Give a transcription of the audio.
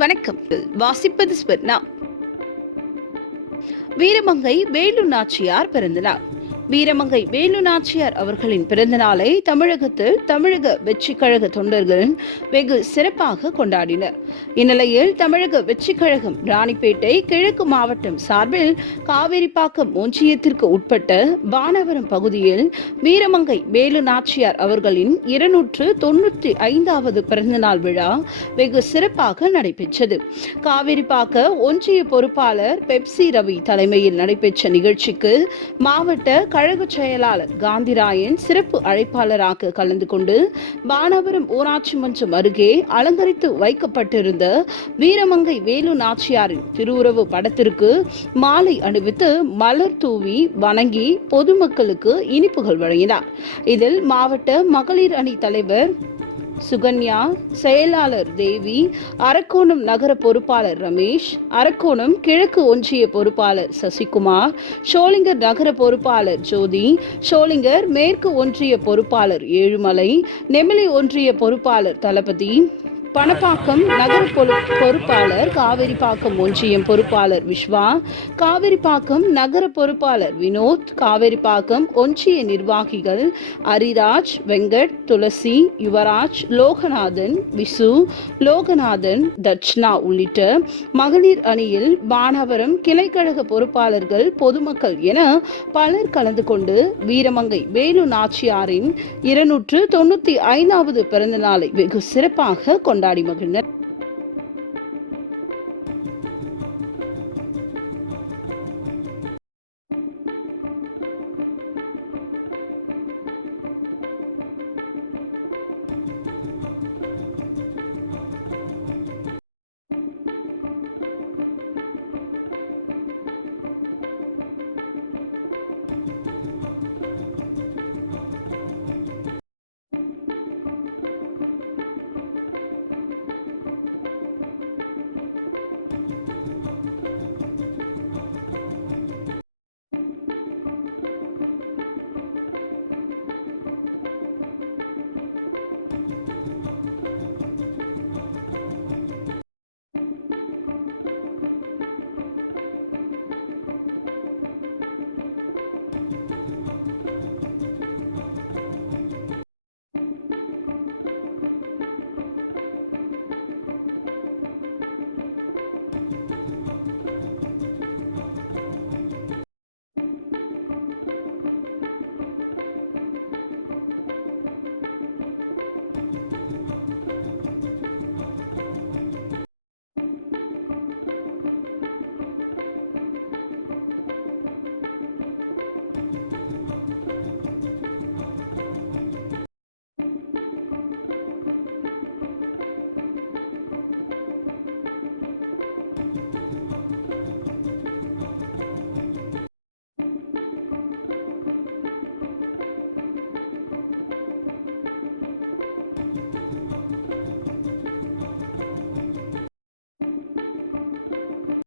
வணக்கம். வாசிப்பது ஸ்வர்ணா. வீரமங்கை வேலு நாச்சியார் பிறந்தநாள். வீரமங்கை வேலு நாச்சியார் அவர்களின் பிறந்த நாளை தமிழகத்தில் தமிழக வெற்றி கழக தொண்டர்கள் வெகு சிறப்பாக கொண்டாடினர். இந்நிலையில் தமிழக வெற்றி கழகம் ராணிப்பேட்டை கிழக்கு மாவட்டம் சார்பில் காவேரிப்பாக்கம் ஒன்றியத்திற்கு உட்பட்ட வானவரம் பகுதியில் வீரமங்கை வேலு நாச்சியார் அவர்களின் 295வது பிறந்தநாள் விழா வெகு சிறப்பாக நடைபெற்றது. காவேரிப்பாக்க ஒன்றிய பொறுப்பாளர் பெப்சி ரவி தலைமையில் நடைபெற்ற நிகழ்ச்சிக்கு மாவட்ட கழக செயலாளர் காந்திராயன் சிறப்பு அழைப்பாளராக கலந்து கொண்டு வானவரம் ஊராட்சி மன்றம் அருகே அலங்கரித்து வைக்கப்பட்டிருந்த வீரமங்கை வேலு நாச்சியாரின் திருவுருவ படத்திற்கு மாலை அணிவித்து மலர் தூவி வணங்கி பொதுமக்களுக்கு இனிப்புகள் வழங்கினார். இதில் மாவட்ட மகளிர் அணி தலைவர் சுகன்யா, செயலாளர் தேவி, அரக்கோணம் நகர பொறுப்பாளர் ரமேஷ், அரக்கோணம் கிழக்கு ஒன்றிய பொறுப்பாளர் சசிகுமார், ஷோலிங்கர் நகர பொறுப்பாளர் ஜோதி, ஷோலிங்கர் மேற்கு ஒன்றிய பொறுப்பாளர் ஏழுமலை, நெமிலி ஒன்றிய பொறுப்பாளர் தளபதி, பணப்பாக்கம் நகர பொறுப்பாளர், காவேரிப்பாக்கம் ஒன்றியம் பொறுப்பாளர் விஸ்வா, காவேரிப்பாக்கம் நகர பொறுப்பாளர் வினோத், காவேரிப்பாக்கம் ஒன்றிய நிர்வாகிகள் அரிராஜ், வெங்கட், துளசி, யுவராஜ், லோகநாதன், விசு, லோகநாதன், தட்சணா உள்ளிட்ட மகளிர் அணியில் வானவரம் கிளைக்கழக பொறுப்பாளர்கள், பொதுமக்கள் என பலர் கலந்து கொண்டு வீரமங்கை வேலு நாச்சியாரின் 295வது பிறந்த நாளை வெகு சிறப்பாக கொண்டாடி மகிழ்ந்தனர்.